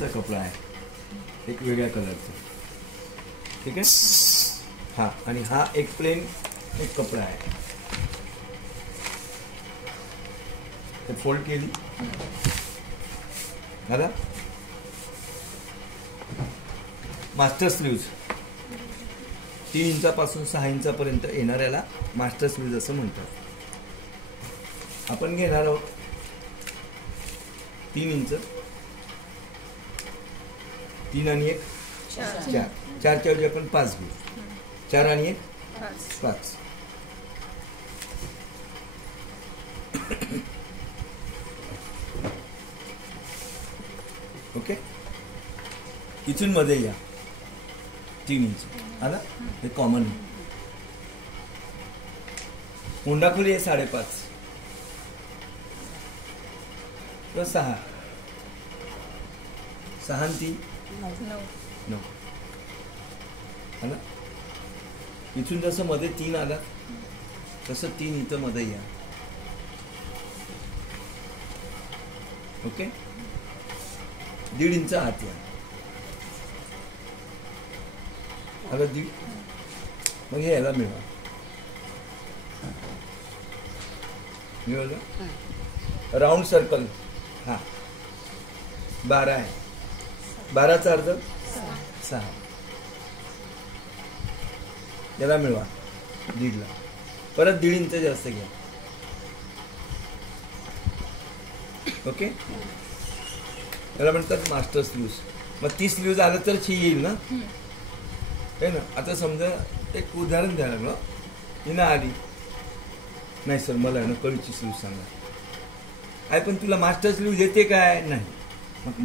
इंचा कपडा आहे, एक वेगळ्या कलरचा, ठीक आहे। हा, आणि हा एक प्लेन एक कपडा आहे, ते फोल्ड केली झाला। मास्टर स्लीव्ज 3 इंचापासून 6 इंचापर्यंत येणाऱ्याला मास्टर स्लीव्ज असं म्हणतात। आपण घेणार आहोत 3 इंच, 3 आणि 1 4, 4च्या ऐवजी आपण 5 घेऊ, 4 आणि 1 5। ओके, इथून मध्ये या 3 इंच आला, हे कॉमन आहे। मुंडाखोली आहे 5.5 तर 6, 6 आणि 3 9 आला। इथून जसं मध्ये 3 आला तसं 3 इथं मध्ये या। ओके, 1.5 इंच आत या, अगर 1.5 मग हे याला मिळवा, मिळवलं। राऊंड सर्कल हा 12 आहे, 12चा अर्ध 6, याला मिळवा 1.5 ला, परत 1.5 इंच जास्त घ्या। ओके, याला म्हणतात मास्टर स्लीव्ज। मग 30 स्लीव्ज आलं तर ही येईल ना, है ना। आता समजा एक उदाहरण द्यायला लागलो, हिनं आली नाही सर मला ना कळीची स्लीव्ज सांगा, आहे पण तुला मास्टर स्लीव्ज येते काय नाही, मग